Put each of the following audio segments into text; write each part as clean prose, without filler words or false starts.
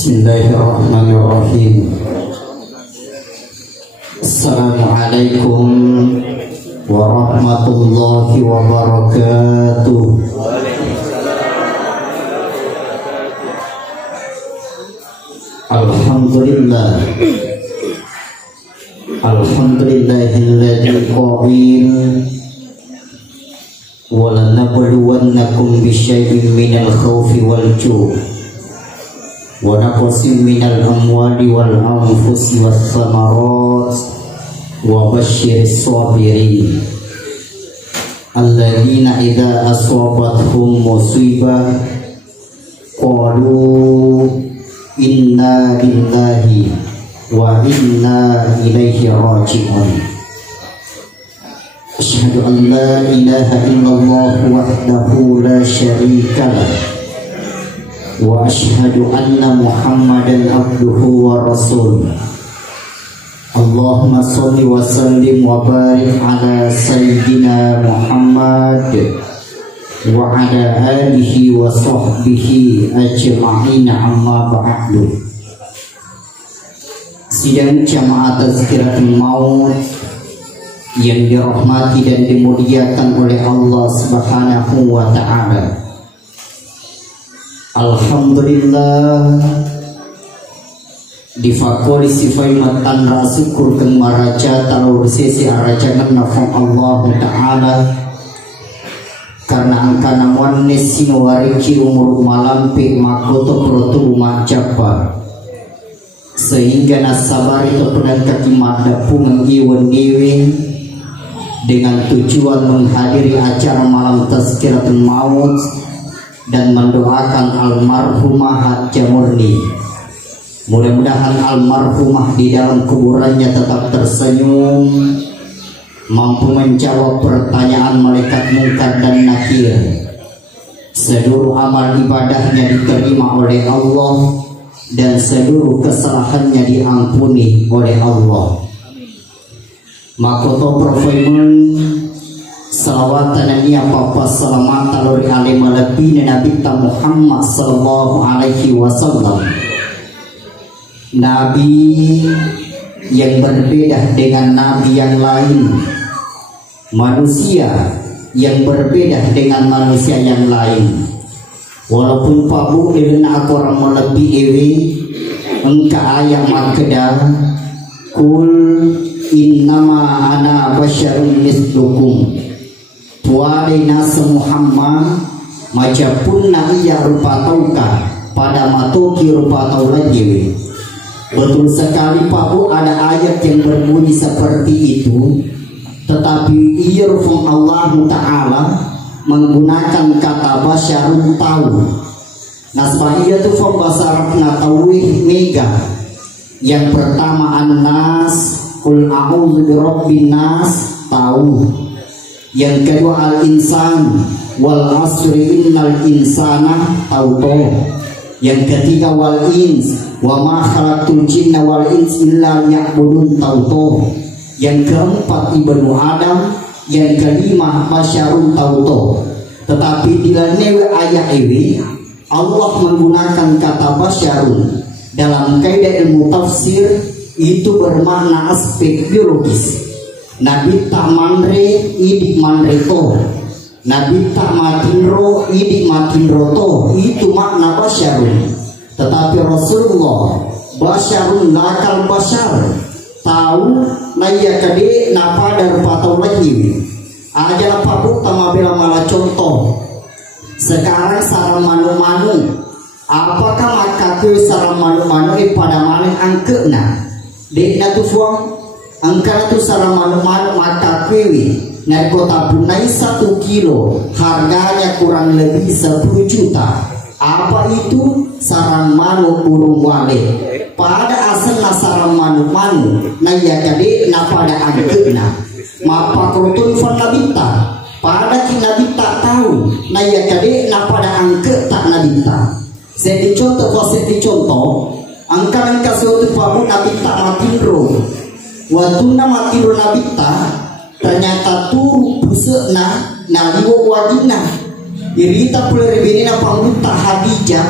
Bismillahirrahmanirrahim. Assalamualaikum warahmatullahi wabarakatuh. Alhamdulillah. Alhamdulillahilladzi qawin wa lanabluwannakum bisyai'in minal khawfi wal ju' wa naqsin minal amwali wal anfusi was samarat wa basyiris sabirin alladzina idza asabathum musibah qalu inna lillahi wa inna ilaihi raji'un. Asyhadu an la ilaha illallah wahdahu la syarika lah wa asyhadu anna Muhammadan abduhu wa rasul. Allahumma sholli wa sallim wa barik ala sayyidina Muhammad wa ala alihi wa sahbihi ajma'in, amma ba'du. Sidang jamaah tazkiratul maut yang dirahmati dan dimuliakan oleh Allah Subhanahu wa ta'ala. Alhamdulillah, difakori sifai matan rasukur keng maraja talur sisi arajangan nafang Allah ta'ala karena angka namuan nesino wariki umur malampi makoto protu majapa sehingga nasabar itu pedang kaki madapu mengiwan diwi dengan tujuan menghadiri acara malam tazkiratul maut dan mendoakan almarhumah Hajjah Murni. Mudah-mudahan almarhumah di dalam kuburannya tetap tersenyum, mampu menjawab pertanyaan malaikat mungkar dan nakir. Seluruh amal ibadahnya diterima oleh Allah dan seluruh kesalahannya diampuni oleh Allah. Makoto profemen salawatan ya papa selamat aluri alim lebih Nabi Muhammad sallallahu alaihi wasallam, Nabi yang berbeda dengan nabi yang lain, manusia yang berbeda dengan manusia yang lain. Walaupun pabu dengan aku orang melebih ewe engka ayat makedah kul innama ana basyarun mislukum tuwali nasa Muhammad majapun na iya rupa tauka pada matoki rupa tau lagi. Betul sekali pabu ada ayat yang berbunyi seperti itu, tetapi irfum Allah Ta'ala menggunakan kata basyarun tahu. Nasbah itu fom bahasa Arab natawih mega. Yang pertama an-nas qul a'udzu birabbin nas tahu. Yang kedua al-insan wal asri innal insana tahu. Yang ketiga wal ins wa ma khalaqtul jinna wal ins illa liya'budun tahu. Yang keempat ibnu Adam, yang kelima basyarun tahu. Tetapi di dalam ayat ini Allah menggunakan kata basyarun dalam kaidah ilmu tafsir itu bermakna aspek biologis. Nabi tak manre idik manreto, Nabi tak matinro idik matinroto, itu makna basyarun. Tetapi Rasulullah basyarun lakal basyar tahu naya kade napa dar patau lagi aja pabu tama bela malah contoh sekarang sarang manu-manu apakah maka ke sarang manu-manu pada mana angkena dek natu fuang angka tu sarang manu-manu maka kewi naik kota Bunai 1 kilo harganya kurang lebih 10 juta. Apa itu? Sarang manu burung wale. Pada asal sarang manu-manu naya kade na pada angkena mapa krotun fan nabita pada kinabita tahu naya kade na pada angke tak nabita. Saya dicontoh angka suatu pabu nabita matinro waktu matinro nabita ternyata tu busekna naliwo wajina irita puler bini na pangguta Hadijah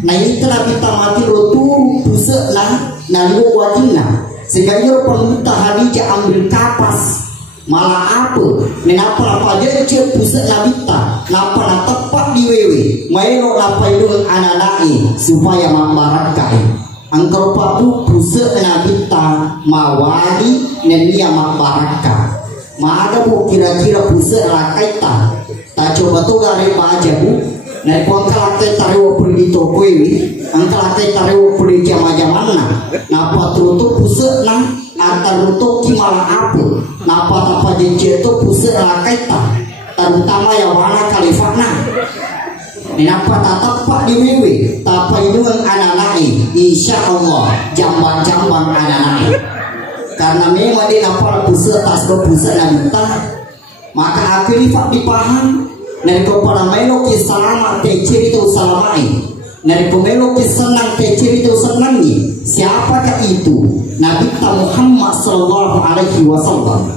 Nah ini telah kita mati rotu pusat lah naliu wajina sehingga ia pemuta Hadijah ambil kapas malah apa menapa apa aja cek pusat labita napa nak tepat di wewe maelo napa itu ananai supaya membarakai angkau papu pusat labita mawali nenia membaraka maka bu kira-kira pusat lakaita tak coba tuh gare aja bu. Nah, kau angkat taruh pergi toko ini, angkat taruh pergi jam-jam mana? Napa tutup pusat nah, antar tutup malah apa? Napa tapa jeje tu pusat rakyat terutama yang mana kalifana? Napa tatap pak di wewe, tapa itu anak-anak insya Allah jamban-jamban anak-anak. Karena memang dia napa pusat tas pusat nanti, maka akhirnya pak dipaham. Nari ko para melo ki salama te ciri tu salamai. Nari ko melo ki senang te ciri tu senangi. Siapakah itu? Nabi Muhammad sallallahu alaihi wasallam.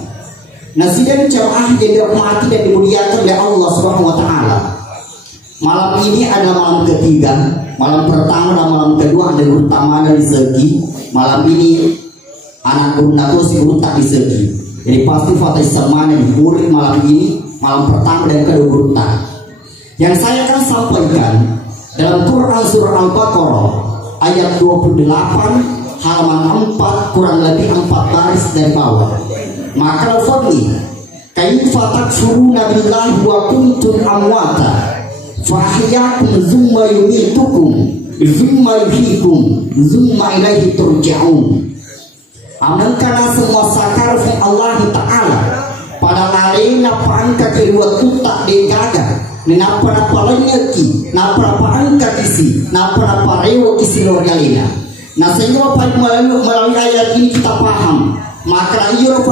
Nasidan jamaah yang dirahmati dan dimuliakan oleh Allah Subhanahu wa taala. Malam ini adalah malam ketiga. Malam pertama dan malam kedua ada utama dari segi. Malam ini anak guna tu si tak di segi. Jadi pasti fatih semana di murid malam ini. Malam pertama dan kedua urutan. Yang saya akan sampaikan dalam Quran surah Al-Baqarah ayat 28 halaman 4 kurang lebih 4 baris dari bawah. Maka al-fadli kaifa takfuruna billahi wa kuntum amwata fa ahyakum thumma yumitukum thumma yuhyikum thumma ilaihi turja'un. Amangkana semua sakar fi Allah Ta'ala pada lain napa angka kedua tutak dengaga napa lainnya napa angka kisi napa rewo kisi lorialina. Nah sehingga melalui ayat ini kita paham maka Euro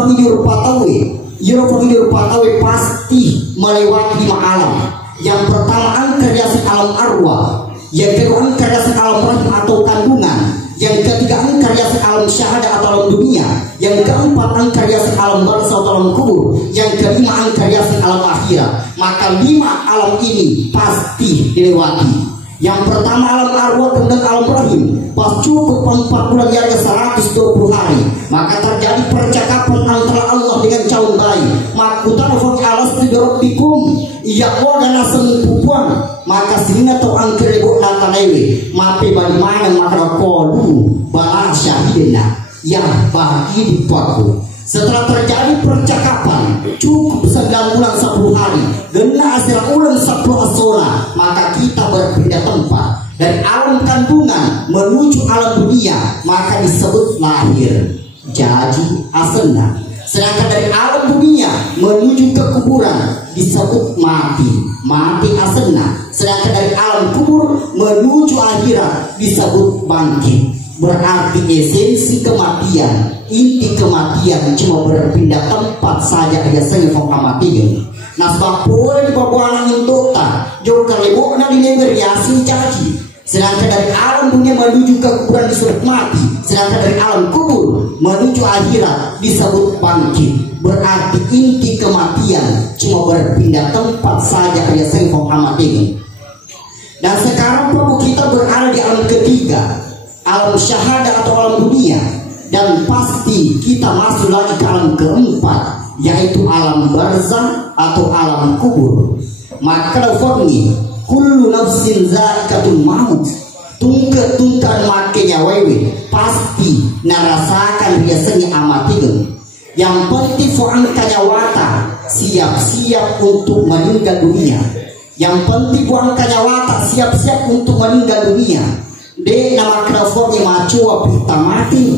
patawe pasti melewati 5 alam. Yang pertama angka dasar alam arwah, yang kedua angka dasar alam rahim atau kandungan, yang ketiga angka dasar alam syahadah atau alam dunia, yang keempat angka dasar alam barzah atau alam kubur, yang kelima angka dasar alam akhirat. Maka 5 alam ini pasti dilewati. Yang pertama alam arwah, kemudian alam rahim. Pas cukup 4 bulan yang 120 hari, maka terjadi percakapan antara Allah dengan calon bayi. Maka utarfaq alastu birabbikum iya dan sempupuan maka sehingga tau angker ibu natalewe mape bagaimana maka qalu bala syahidina ya bagi di tuaku. Setelah terjadi percakapan cukup 9 bulan 10 hari gena hasil ulang 10 asora, maka kita berpindah tempat dari alam kandungan menuju alam dunia, maka disebut lahir jadi asena. Sedangkan dari alam dunia menuju ke kuburan disebut mati asena. Sedangkan dari alam kubur menuju akhirat disebut bangkit. Berarti esensi kematian, inti kematian cuma berpindah tempat saja aja sengkong kematian. Nah sebab boleh di bawah anak untuk tak juga lebok na dinegeriasi caci. Sedangkan dari alam dunia menuju ke kuburan disebut mati. Sedangkan dari alam kubur menuju akhirat disebut bangkit. Berarti inti kematian cuma berpindah tempat saja aja sengkong kematian. Dan sekarang Bapak kita berada di alam ketiga, alam syahadah atau alam dunia, dan pasti kita masuk lagi ke alam keempat, yaitu alam barzah atau alam kubur. Maka lafadni kullu nafsin zaikatul maut, tungke-tungkan makanya wewe pasti narasakan biasanya amatigen. Yang penting fuangkanya wata siap-siap untuk meninggal dunia. Yang penting fuangkanya wata siap-siap untuk meninggal dunia. De nama krafogi macua pita mati,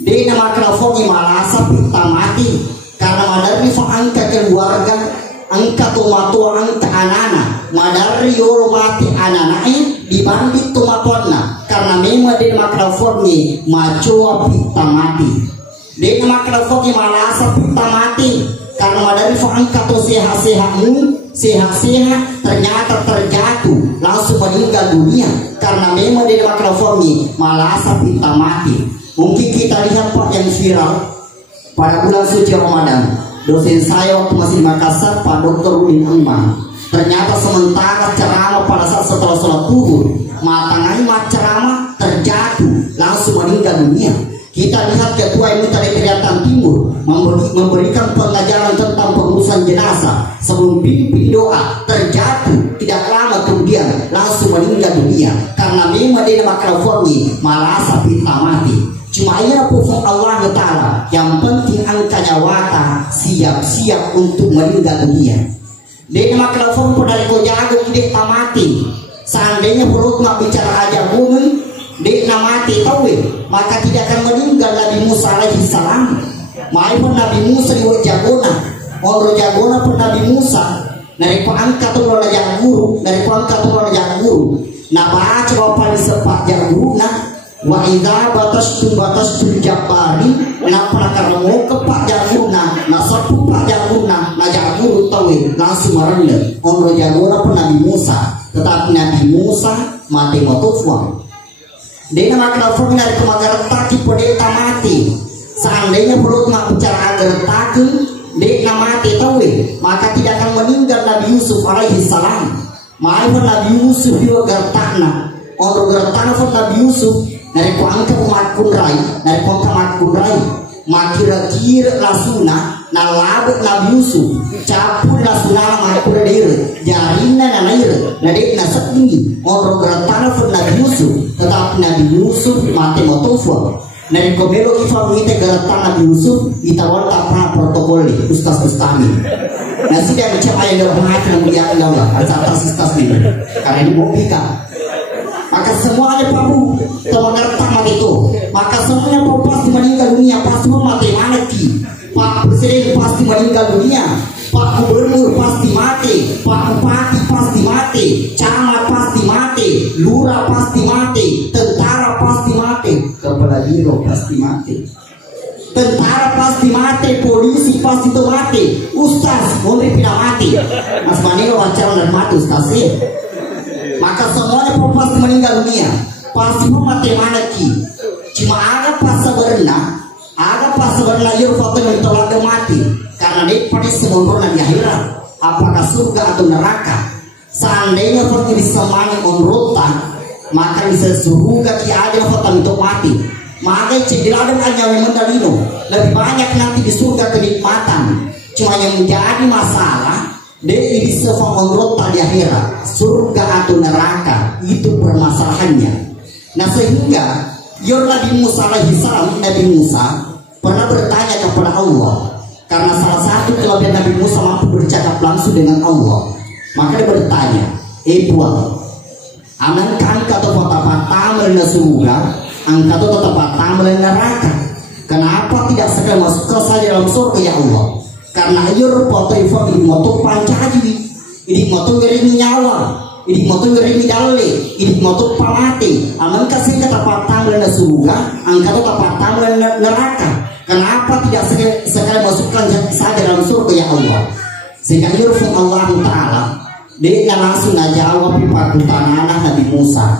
de nama krafogi malasa pita mati. Karena madari fa angka keluarga, angka tomato, angka anana, madari yoro mati ananai dibanding tomatona. Karena memang de nama krafogi macua pita mati, de nama krafogi malasa pita mati. Karena madari fa angka to sehat-sehat ternyata terjatuh langsung meninggal dunia karena memang di mikrofoni malah pinta mati. Mungkin kita lihat Pak yang viral pada bulan suci Ramadan, dosen saya waktu masih di Makassar, Pak Dr. Udin Emang, Ternyata sementara ceramah pada saat setelah sholat zuhur, matangnya ceramah terjatuh, langsung meninggal dunia. Kita lihat ketua MUI dari Kalimantan Timur memberikan pengajaran tentang pengurusan jenazah. Sebelum pimpin doa, terjatuh, tidak lama kemudian langsung meninggal dunia. Karena memang dia makrofoni merasa pita mati. Cuma ia pun Allah Ta'ala, yang penting angkanya wata siap-siap untuk meninggal dunia. Dia makrofon pun dari kau jago dia tak mati. Seandainya perut nak bicara aja bumi, dia nak mati tahu, maka tidak akan meninggal Nabi Musa alaihi salam. Maupun Nabi Musa di jagona, orang jagona pun Nabi Musa. Dari kau angkat tu orang yang guru, dari kau angkat tu orang yang guru. Nak baca apa di sepak yang guru nak. Wa idza batastum jabari na prakarmo ke pak jaguna na sapu pak jaguna na jaguru tawe langsung marande onro jaguna pun Nabi Musa, tetapi Nabi Musa mati motofwa dia makrofon dari kemagar taki podeta mati. Seandainya perut mak bicara agar taki dia mati tawe, maka tidak akan meninggal Nabi Yusuf alaihi salam. Maupun Nabi Yusuf juga gertakna onro gertakna pun Nabi Yusuf dari kuangka umat kunrai, dari kuangka umat kunrai, makira-kira lasuna, nalabek Nabi Yusuf, capur lasuna makura diri, jarina nanair, nadik nasak tinggi, orang gerantana pun Nabi Yusuf, tetapi Nabi Yusuf mati motofa. Dari komelo kita kita gerantana Nabi Yusuf, kita tak pernah protokol ustaz kami. Nasi dia macam ayam berhati yang mulia Allah, atas ustaz ini, karena ini mau pika. Maka semuanya pabu teman itu, maka semuanya pabu pasti meninggal dunia, pasti mati mati. Pak Presiden pasti meninggal dunia, Pak Gubernur pasti mati, Pak Bupati pasti mati, camat pasti mati, lurah pasti mati, tentara pasti mati, kepala biro pasti mati, tentara pasti mati, polisi pasti mati, ustaz boleh tidak mati. Mas Manilo wawancara dan mati ustaz sih. Maka semuanya pasti meninggal dunia, pasti mati manaki. Cuma ada pas sebenarnya yurfatu mentolak mati, karena dia pada semuanya di akhirat, apakah surga atau neraka. Seandainya pasti disemani onrotan, maka bisa surga ki ada foto untuk mati. Maka cediladem hanya mendalino, lebih banyak nanti di surga kenikmatan. Cuma yang menjadi masalah dia bisa mengontrol di akhirat, surga atau neraka, itu permasalahannya. Nah sehingga Nabi Musa alaihi salam, Nabi Musa pernah bertanya kepada Allah, karena salah satu kelebihan Nabi Musa mampu bercakap langsung dengan Allah. Maka dia bertanya, Tuhan, amankah engkau tetap merendah surga, engkau tetap merendah neraka? Kenapa tidak sekali masuk saja dalam surga ya Allah? Karena ayur foto ini motor pancaji, ini motor ngeri nyawa, ini motor ngeri dale, ini motor pamati. Aman kasih kata patang dan surga, angkat kata patang dan neraka. Kenapa tidak sekali masukkan saja dalam surga ya Allah? Sehingga ayur Allah Taala dia langsung ngajawab pipa tanah Nabi Musa.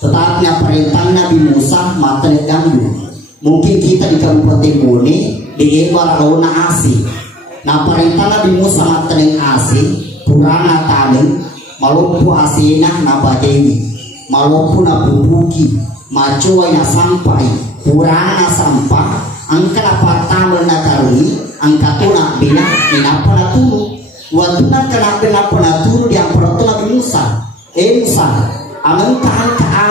Tetapi perintah Nabi Musa mata ganggu. Mungkin kita di Kabupaten Bone di Ewarona Asi. Nah perintah Nabi Musa mateng asi, purana tamen, malumpu asina nabadewi, malumpu nabubuki, macuai na sampai, purana sampah, angka napatamel nakaruni, angka tuna bina, inapa naturu, watuna kena bina penaturu yang peratu Nabi Musa, Musa, angka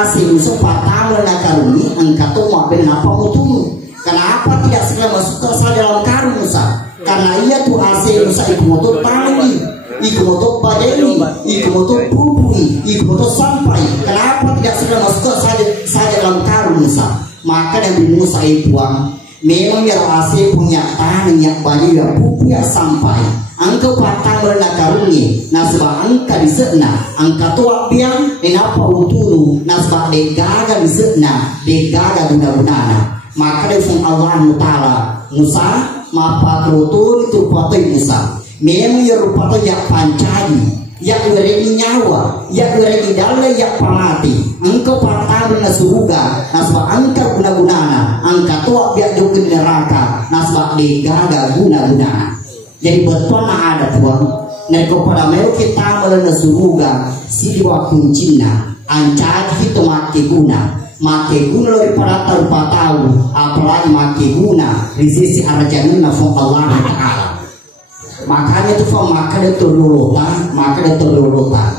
asi Musa patamel nakaruni, angka tuna bina apa muturu, kenapa tidak segera masuk ke dalam karun Musa? Karena ia tuh hasil Musa ikumoto tangi, ikumoto badeni, ikumoto pupui, ikumoto sampai. Kenapa tidak segera masuk saja dalam karun Musa? Maka Nabi Musa itu memang ya hasil punya tangan yang baju yang pupui yang sampai. Angka patang berenang karunnya, nasbah angka di sana, angka tua biang, kenapa uturu, nasbah degaga di sana, degaga guna-gunana. Maka dari Allah Ta'ala Musa mapa tutur itu foto Musa memang ya rupato ya pancadi ya ureni nyawa ya ureni dalam ya pamati engkau patah na surga nasba angka guna-gunana angka tua biak juga neraka nasba degaga guna-gunana. Jadi betul ada Tuhan Neko pada meo kita melena suruga si diwa kuncina ancaji itu make guna dari para tahu apalagi make guna di sisi arjangan nafsu Allah Ta'ala. Makanya itu maka itu lulutan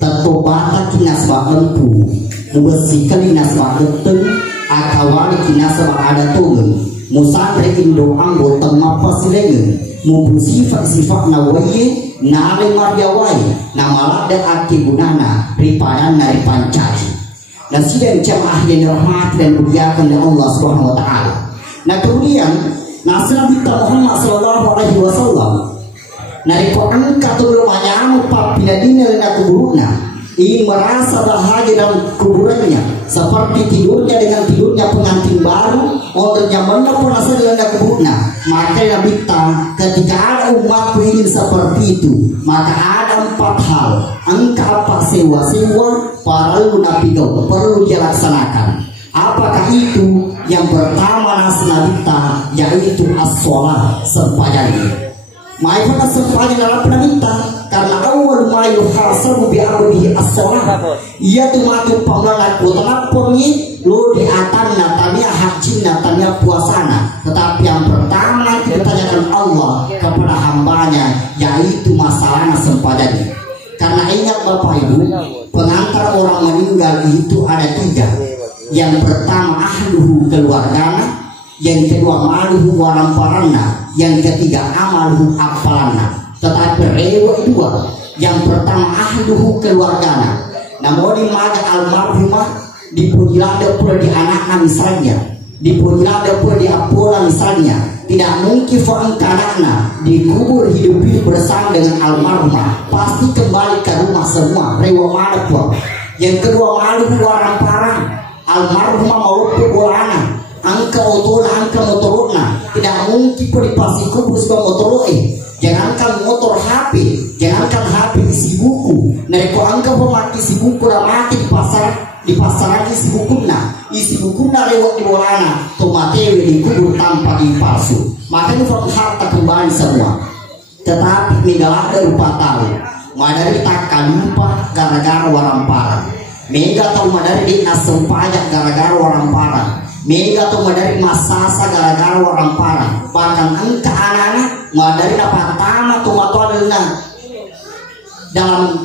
tentu bata kinas bahentu mubesikal kinas baheteng akawali kinas ada tungun musandre indo anggo tengah pasilengen mubu sifat nawaye nale marjawai namalada aki gunana ripadan dari pancari dan sidang jamaah yang dirahmati dan dimuliakan oleh Allah Subhanahu wa taala. Nah kemudian Nabi Muhammad sallallahu alaihi wasallam nariko angka turun manyamu papinadina lena kuburuna ini merasa bahagia dalam kuburannya seperti tidurnya dengan tidurnya pengantin baru untuk nyamannya merasa dengan kuburna. Maka Nabi ketika ada umat ingin seperti itu maka ada 4 hal angka apa sewa perlu Nabi perlu dilaksanakan. Apakah itu? Yang pertama Nabi yaitu as-sholat sempajani. Maifana sempanya dalam penamita karena awal ma yuhasabu bi amrihi as-shalah. Ia tu matu pamlaku temapurni lo di atanna tania hajinna tania puasana. Tetapi yang pertama nanti ditanyakan Allah kepada hambanya yaitu masalah sempajani. Karena ingat Bapak Ibu, pengantar orang meninggal itu ada 3. Yang pertama ahluhu keluarganya, yang kedua maluhu waramparana, yang ketiga amaluhu apalana. Tetapi rewa 2. Yang pertama ahluhu keluargana. Namun di maga almarhumah dipulilada pula di anaknya misalnya, dipulilada pula di apola misalnya. Tidak mungkin anaknya dikubur hidup bersama dengan almarhumah. Pasti kembali ke rumah semua. Rewa mana pun. Yang kedua maluhu waramparana, almarhumah mau bolana. Angka motorna tidak mungkin pasti kubur suka motor jangankan motor HP, jangankan HP isi buku. Nareko angka pemaki isi buku dah mati di pasaran isi buku na lewat di bolana tomatewe dikubur tanpa dipalsu. Makanya harta kembali semua. Tetapi mega ada rupa tahu madari tak lupa gara-gara warampara. Mega tahu madari di nasem pajak gara-gara warampara. Mega tuh madari masasa gara-gara orang parah. Bahkan angka anak-anak madari dapat tamat tuh matolna dalam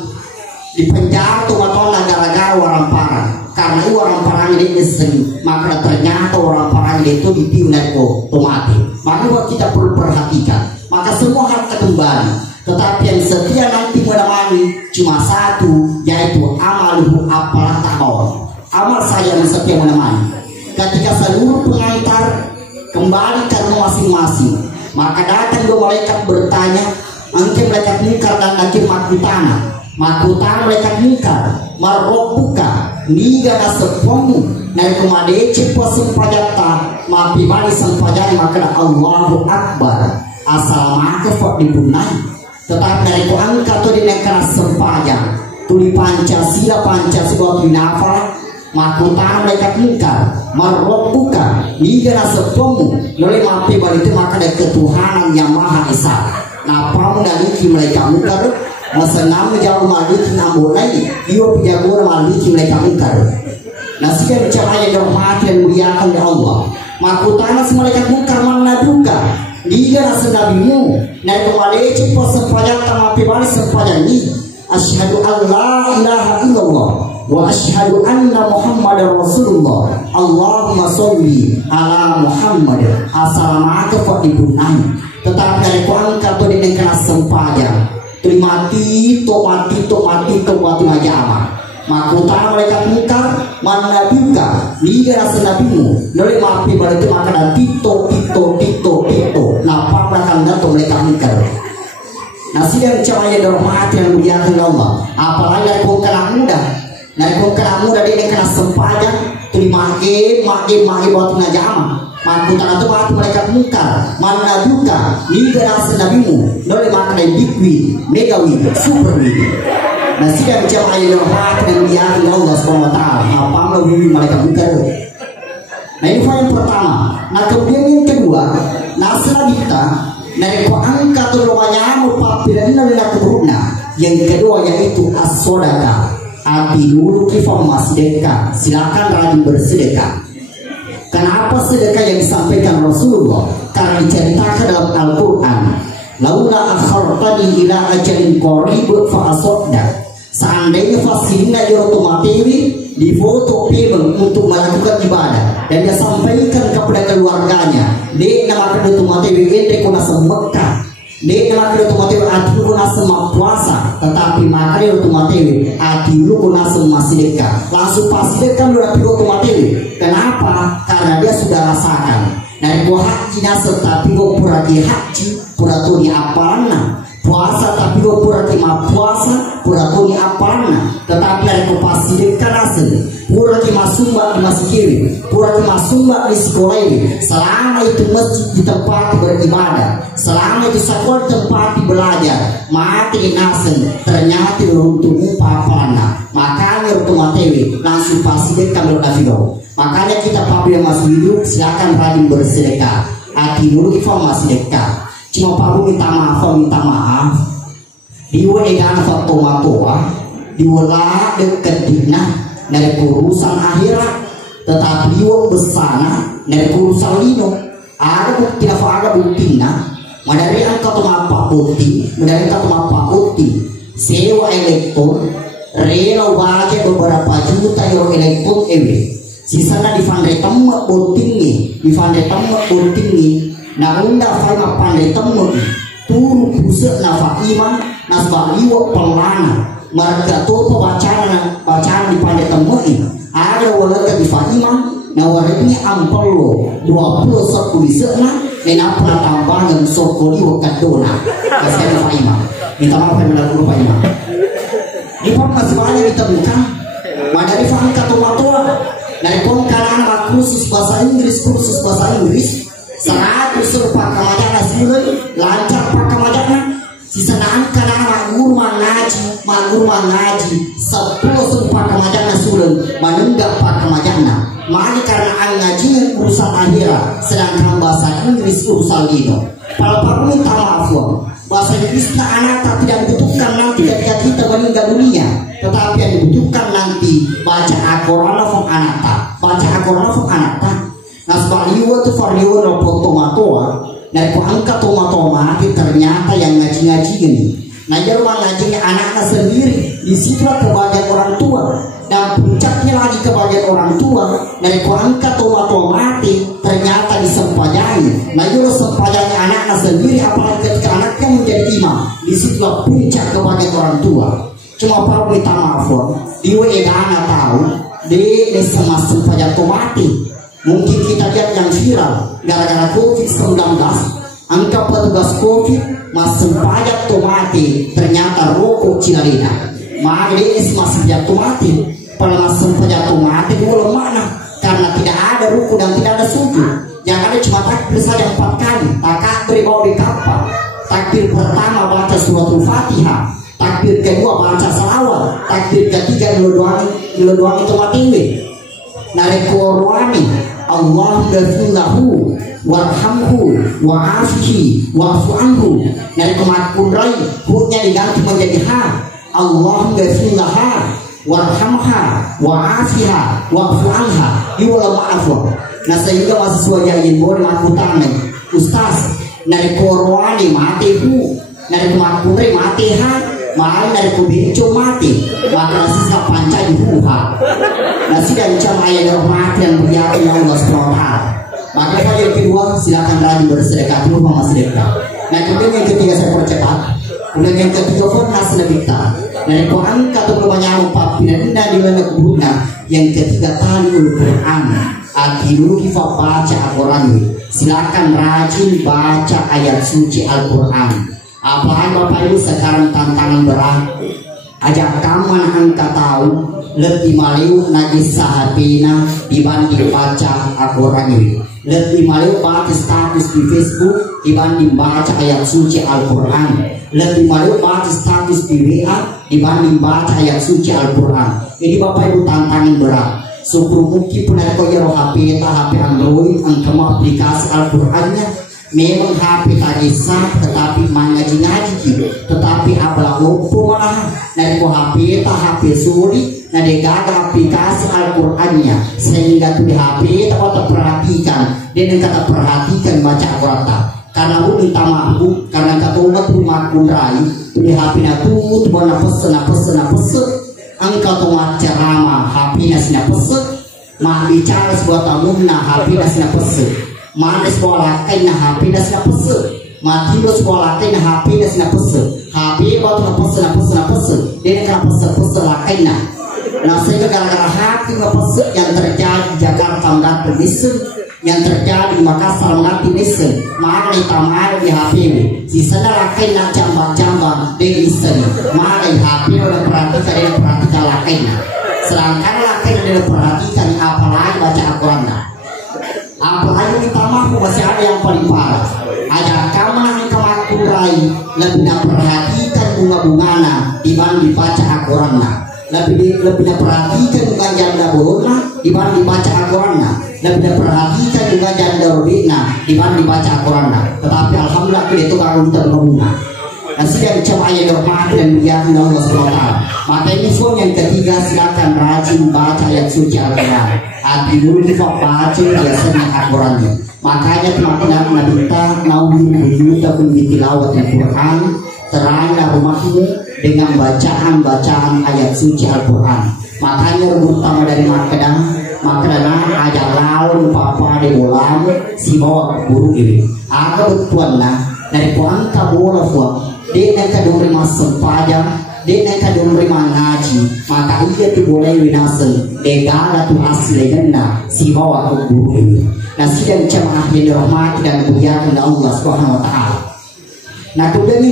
di penjara tuh matolna gara-gara orang parah. Karena itu orang parah ini iseng, maka ternyata orang parah itu dipiunat tuh mati. Maka kita perlu perhatikan. Maka semua harta kembali. Tetapi yang setia nanti menemani cuma 1, yaitu amaluhu apalah takon. Amal saya yang setia menemani. Ketika seluruh pengantar kembali ke rumah masing-masing, maka datang 2 malaikat bertanya, angke malaikat mungkar dan nakir makutana malaikat mungkar marrobuka niga nasepomu dan kemade cepat sempajata mapi bali sempajari maka Allahu Akbar assalamualaikum fok dibunai. Tetapi dari ku angka tu di negara sempajang tuli Pancasila binafal makutan malaikat mungkar marrobuka niga nasepomu nolai mapi bali itu maka ada ketuhanan yang maha esa. Napa dari malaikat mungkar masenam jauh malik namulai dia pijagur malik malaikat mungkar. Nasihat bercahaya dirahmati dan muliakan oleh Allah. Makutana malaikat mungkar mana duka niga nasenabimu naik kembali cepat sempajang tamapi bali sempajang ini. Asyhadu an la ilaha illallah wa asyhadu anna Muhammadar Rasulullah. Allahumma sholli ala Muhammad. Assalamualaikum warahmatullahi. Tetapi dari kuangkat tu di negara sempajang mati majama. Maka utama mereka mungkar mana buka liga senabimu dari mapi balik maka dan tito napa akan datang mereka mungkar. Nasi yang cahaya dormati yang muliakan Allah. Apalagi dari kongkar muda, di negara sempajang terima buat ngajama. Makutan itu waktu mereka mungkar mana buka liga senabimu dari maka dan bigwi megawi superwi. Nasi yang cahaya dormati yang muliakan Allah SWT. Apa lebih mereka mungkar. Nah ini yang pertama. Nah kemudian yang kedua, nasabita Dari ko angka tu banyamu papiran na kebruna. Yang kedua yaitu as-sodaka. Hati dulu kifah sedekah. Silakan rajin bersedekah. Kenapa sedekah yang disampaikan Rasulullah? Karena diceritakan dalam Al-Quran. Laula akhartani ila ajalin qarib fa asadda. Seandainya fasilina yotomatewi di foto film untuk melakukan ibadah dan dia sampaikan kepada keluarganya, dia nama kedua tomatewi ente kuna semekah, dia nama kedua tomatewi ati kuna semak puasa, tetapi maka dia tomatewi ati lu kuna semak sedekah. Langsung pastikan lu rapi tomatewi. Kenapa? Karena dia sudah rasakan. Dari gua haji nasa tapi gua pura di haji, pura tu di apana. Puasa tapi gua pura di ma puasa, pura tu di apana. Tetapi dari gua pastikan nasa, pura di masumba di masikiri, pura di masumba di sekolah ini. Selama itu masjid di tempat beribadah, selama itu sekolah tempat belajar, mati nasa ternyata untuk papana. Makanya otomatis langsung pastikan berdafido. Makanya kita papi yang masih hidup silakan rajin bersedekah. Hati dulu kita masih sedekah. Cuma papi minta maaf. Diwa edan foto-matoa, diwa dekat dina dari urusan akhirat. Tetapi diwa besana dari urusan lino. Ada bukti ada buktinya. Madari angka tumapa bukti, madari angka tumapa bukti. Sewa elektron, rela baca beberapa juta euro elektron ewe. Sisana di pandai temuk botingnya, di pandai temuk botingnya. Na unda fai ma pandai temuk turu pusat na faima na sebaliwa pelana. Mereka tu bacaan di pandai temuk ini. Ada walaupun di faima na warnanya ampelo 21 bisana. Ena pernah tambah dengan sokoli wakadona. Kasih faima. Minta maaf yang melakukan faima. Di pun masih banyak ditemukan. Madari faham kata matua. Dari pengkalangan kursus bahasa Inggris 100 serupa kamajana silun lancar pak kamajana sisanaan kanana magurma ngaji 10 serupa kamajana silun menunggak pak kamajana mani karena ngaji urusan akhirat sedangkan bahasa Inggris urusan dino. Kalau pak minta maaf bahasa Inggris anak tidak dibutuhkan nanti ketika kita meninggal dunia, tetapi yang dibutuhkan nanti baca Al-Quran from anata, baca Al-Quran from anata. Nah sebaliwa tu variwa no tomatoa, dari angka tomatoa mati ternyata yang ngaji ini. Nah ruang ngajinya anaknya sendiri, disitulah kebahagiaan orang tua. Dan puncaknya lagi kebahagiaan orang tua dari angka tomatoa mati ternyata disempajai. Nah itu sempajainya anaknya sendiri apalagi ketika anaknya menjadi imam, disitulah puncak kebahagiaan orang tua. Cuma perlu minta maaf di WA tahu di sama sempajai mati. Mungkin kita lihat yang viral gara-gara COVID-19, angka petugas COVID masih pajak mati ternyata rokok Cilarina. Maka ini masih jatuh mati. Pada sempat jatuh mati dulu mana? Karena tidak ada ruku dan tidak ada sujud. Yang ada cuma takbir saja 4 kali. Takbir bawa di kapal. Takbir pertama baca suratul Fatihah. Takbir kedua baca salawat. Takbir ketiga doang itu mati. Narik Qur'ani. Allahu ghafirlahu warhamhu wa'afihi wa'fu anhu. Narik kemakmurai hurufnya diganti menjadi ha. Allahu ghafirlaha warhamha wa'afiha wa'fu anha. Iwala maaf. Nah sehingga mahasiswa yang ingin boleh melakukan Ustaz dari Qur'ani mati hu, dari kemakmurai mati ha, malah dari kubinco mati, maka sisa panca di huha. Nasi dan cam ayat rahmat yang berjaya Allah SWT. Maka yang kedua silakan rajin bersedekah dulu sama sedekah. Nah kemudian yang ketiga saya percepat. Kemudian yang ketiga pun hasil kita. Dari Quran kata banyak papina di mana guna. Yang ketiga talul Quran. Ati dulu kita baca Al-Quran. Silakan rajin baca ayat suci Al-Quran. Apalagi Bapak Ibu sekarang tantangan berat. Ajak kamu angka tahu lebih maliu najis sahabina dibanding baca Al-Quran ini. Lebih maliu baca status di Facebook dibanding baca ayat suci Al-Quran. Lebih maliu baca status di WA dibanding baca ayat suci Al-Quran. Ini Bapak Ibu tantangan berat. Syukur mungkin pun ada kau HP Android, angkama aplikasi Al-Qurannya. memang HP tadi sah tetapi ngaji-ngaji tetapi abla lupa malah dari HP HP sulit nah gagal aplikasi Al-Qur'annya sehingga tuh di HP tak terperhatikan dan kata perhatikan baca Al-Qur'an karena lu minta maaf karena kata umat rumah kurai di HP na tuh mana pesen engkau tuh ceramah HP na sina pesen mah bicara sebuah tamu na HP na sina pesen mana sekolah kain na HP na sina pesen mati lo sekolah kain na HP na sina pesen HP buat na pesen dia kena pesen lakai na nah sehingga gara-gara HP na pesen yang terjadi di Jakarta mengat pesen yang terjadi di Makassar mengat pesen mana tamar di HP si sana lakai na jambang dia pesen mana HP udah perhatikan lakai na sedangkan lakai udah perhatikan apalagi baca Al-Quran na apalagi kita mampu masih ada yang paling parah ada kamu kemakurai lebih perhatikan bunga-bungana dibanding dibaca Al-Quran lebih perhatikan bunga janda bolona dibanding dibaca Al-Quran lebih perhatikan bunga janda robina dibanding dibaca Al-Quran tetapi alhamdulillah kita itu kalau kita berbunga dan sedang coba yang hormat dan muliakan Allah SWT maka ini pun yang ketiga silakan rajin baca ayat suci Al-Quran hati dulu baca biasanya Al-Qurannya makanya teman-teman minta naudi kita pun tilawat Al-Quran teranglah rumahmu dengan bacaan ayat suci Al-Quran makanya utama dari Makedana ajak lawan papa di ulang si bawa guru ini agak betuan lah dari kuangka bola buat dia nak kadung sempajang dia nak kadung ngaji maka ia tu boleh winasel negara tu asli dana si bawa guru ini nah sidang jemaah yang dirahmati dan dimuliakan Allah Subhanahu wa taala nah kemudian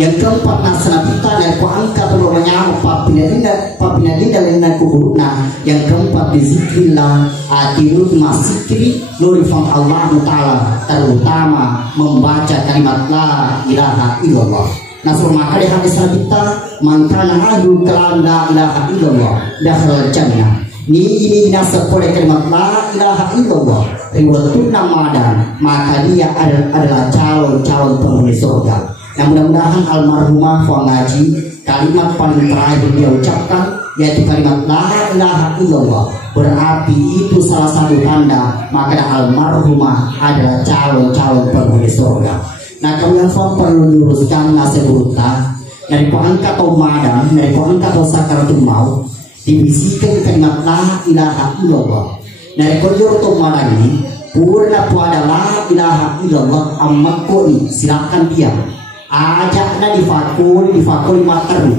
yang keempat nasana kita dan ku angkat berbanyak papinadina lena kuburna yang keempat dizikrillah atirut masikri lurifang Allah Ta'ala terutama membaca kalimat la ilaha illallah nah maka di hadis kita mangkana ahlu kalam la ilaha illallah dakhala jannah ini nasabole kalimat la ilaha illallah riwayatun namadan maka dia adalah calon penghuni surga. Yang mudah-mudahan almarhumah Fuang Ngaji kalimat paling terakhir dia ucapkan yaitu kalimat la ilaha illallah berarti itu salah satu tanda maka almarhumah adalah calon penghuni surga. Nah kemudian Fuang perlu diuruskan nasib burukah dari kuangka atau madang dari kuangka atau sakaratul maut dibisikan kalimat la ilaha illallah dari kujur atau madang ini purna pada la ilaha illallah amat koni silakan diam ajakna difakul materu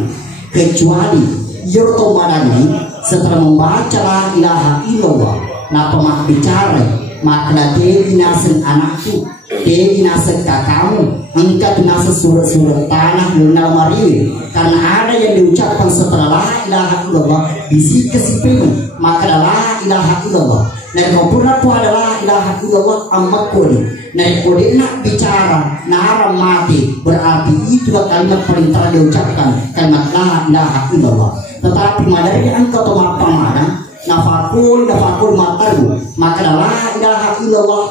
kecuali yurto madani setelah membaca la ilaha illallah na pemak bicara makna dewi nasen anakku dewi nasen kakakmu engkau nasen surat tanah lunal mariwi karena ada yang diucapkan setelah la ilaha illallah bisi kesipimu maka la ilaha illallah nah kompurna tu adalah ilaha illallah amat kodi nah kodi nak bicara naram mati berarti itu kalimat paling terakhir diucapkan kalimat la ilaha illallah tetapi madari engkau tu apa mana nafakul mataru maka la ilaha illallah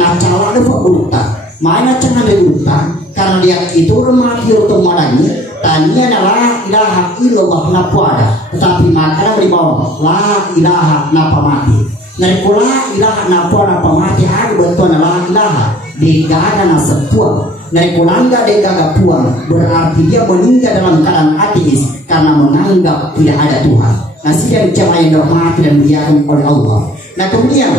nah cala ada fakulutan mana cenah diurutan karena dia itu remati untuk madani tanya adalah ilaha illallah napa ada tetapi makna beribawa la ilaha napa mati narikula ilaha napa mati ada betul la ilaha digana na sepuang narikula enggak degaga puang berarti dia meninggal dalam keadaan ateis karena menganggap tidak ada Tuhan nah sidang jemaah yang dirahmati dan dimuliakan oleh Allah nah kemudian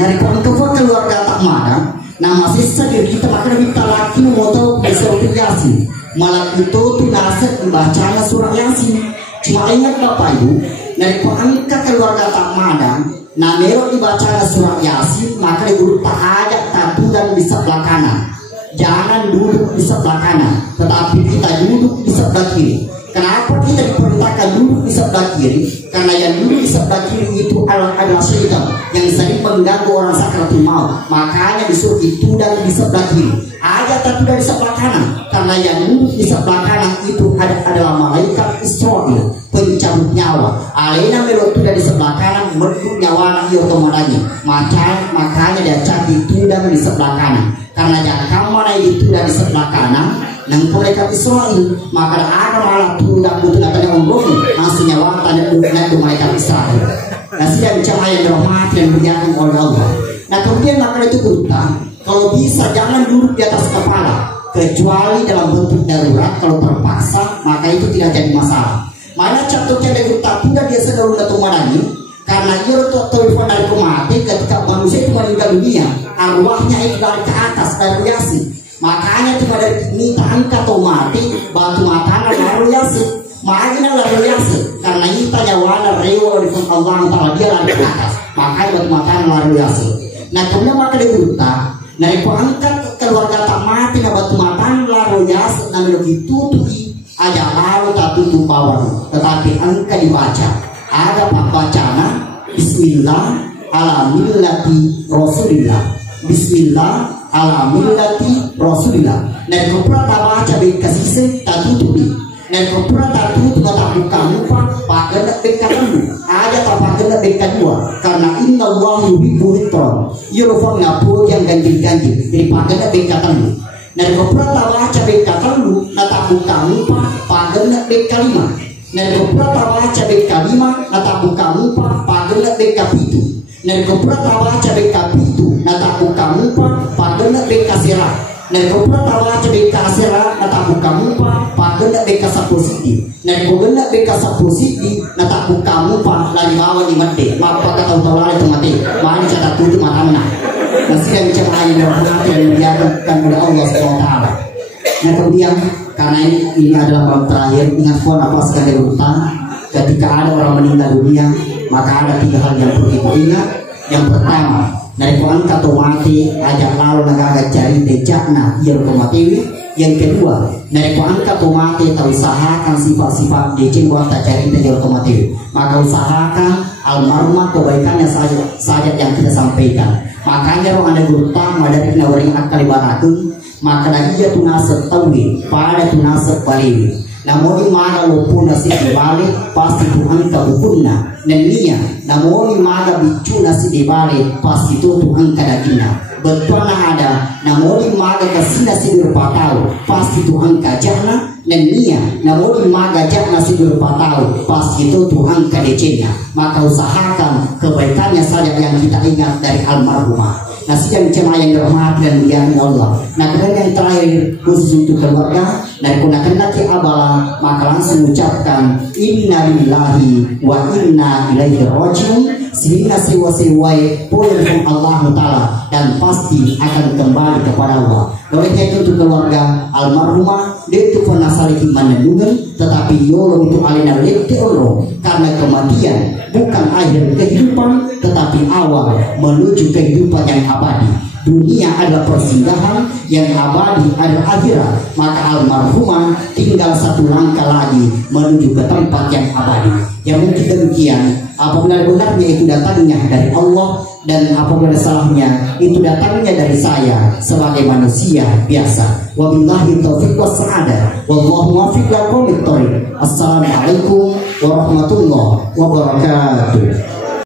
narikula keluarga tak madang nah masih saja kita makan kita laki moto besok Yasin malam itu tuh nasib membacanya surah Yasin cuma ingat Bapak Ibu dari angka keluarga tak madang nah merok dibacanya surah Yasin maka duduk tak ajak tatu dan di sebelah kanan jangan duduk di sebelah kanan tetapi kita duduk di sebelah kiri Kenapa kita diperintahkan duduk di sebelah kiri? Karena yang duduk di sebelah kiri itu adalah syaitan yang sering mengganggu orang sakaratul maut. Makanya disuruh itu dan di sebelah kiri. Ada tertulis di sebelah kanan. Karena yang duduk di sebelah kanan itu adalah malaikat Israel, pencabut nyawa. Alena melot dari sebelah kanan menduk nyawa dia otomatis. Makanya dia cari tudang di sebelah kanan. Karena yang kamar itu dari sebelah kanan. Nang mereka Israel maka ada malah tudang betul katanya omong masih nyawa tanda duduknya mereka Israel. Nah sedang cahaya rahmat yang dibiarkan oleh Allah. Nah kemudian maka itu berutang kalau bisa jangan duduk di atas kepala kecuali dalam bentuk darurat. Kalau terpaksa maka itu tidak jadi masalah. Mana contohnya dari berutang tidak dia sedang ketumarannya karena ia telepon dari kemati ketika manusia itu meninggal dunia arwahnya itu dari ke atas dari yasin. Makanya cuma dari minta angkat atau mati batu makanan lalu yasin. Makanya lalu yasin karena kita nyawana rewa di Allah Ta'ala dia lari ke atas. Makanya batu makanan lalu yasin. Nah kemudian maka dibuta. Nah itu angkat keluarga tak mati nah batu makanan lalu yasin. Nah lebih tutupi aja lalu tak tutup bawah. Tetapi angkat dibaca. Ada pak bacana Bismillah ala millati Rasulillah. Bismillah ala millati Rasulillah. Dan kepala tak baca kasih tak tutupi. Dan kepala tak tutup tak buka muka pakai nak bekamu. Ada tak pakai nak bekadua. Karena inna Allah yuhibbul muttaqin. Yurfan ngapur yang ganjil-ganjil. Jadi pakai nak bekatamu. Dan kepala tak baca bekatamu tak buka muka pakai nak bekalima. Dan kepala tak baca bekalima tak buka muka pakai nak bekapitu. Dan kepala tak baca bekapitu tak buka muka pakai nak bekasirah. Dan kepala tak baca bekasirah tak buka muka pakai nak bekasapositi. Dan kepala nak bekasapositi tak buka muka lagi bawah di mati. Maka kata utara itu mati. Mari cara tujuh mata mana. Masih yang bicara yang berhati dan dibiarkan oleh Allah SWT. Nah kemudian karena ini adalah malam terakhir, ingat pun apa sekali utang. Ketika ada orang meninggal dunia, maka ada tiga hal yang perlu kita ingat. Yang pertama, dari Quran kata mati, ajak lalu negara cari dejakna ia mati. Yang kedua, dari Quran kata mati, tahu usahakan sifat-sifat dicing buat tak cari dia mati. Maka usahakan almarhumah kebaikannya saja yang kita sampaikan. Makanya orang ada gurutang, ada kena orang akal ibaratun. Maka lagi dia tunasab tawi pada tunasab balik. Namun mana walaupun nasi dibalik pasti Tuhan kabukunna dan niya. Namun mana bicu nasi dibalik pasti itu Tuhan kadakina. Betul ada. Namun mana kasih nasi berpatau pasti Tuhan kajahna dan niya. Namun mana gajah nasi berpatau pasti itu Tuhan kadecenya. Maka usahakan kebaikannya saja yang kita ingat dari almarhumah. Nah sekian jemaah yang dirahmati dan dimuliakan Allah. Nah kemudian yang terakhir khusus untuk keluarga dan gunakan lagi abala maka langsung ucapkan inna lillahi wa inna ilaihi rajiun sehingga sewa-sewai poin Allah Ta'ala dan pasti akan kembali kepada Allah. Oleh itu untuk keluarga almarhumah dia itu pernah saling menenungan tetapi yolo itu alina lekti Allah karena kematian bukan akhir kehidupan tetapi awal menuju kehidupan yang abadi. Dunia adalah persinggahan, yang abadi adalah akhirat. Maka almarhumah tinggal satu langkah lagi menuju ke tempat yang abadi. Yang mungkin demikian, apabila benarnya itu datangnya dari Allah dan apabila salahnya itu datangnya dari saya sebagai manusia biasa. Wabillahi taufiq wassa'adah. Wallahu muwaffiq ila aqwamit thoriq. Assalamualaikum warahmatullahi wabarakatuh.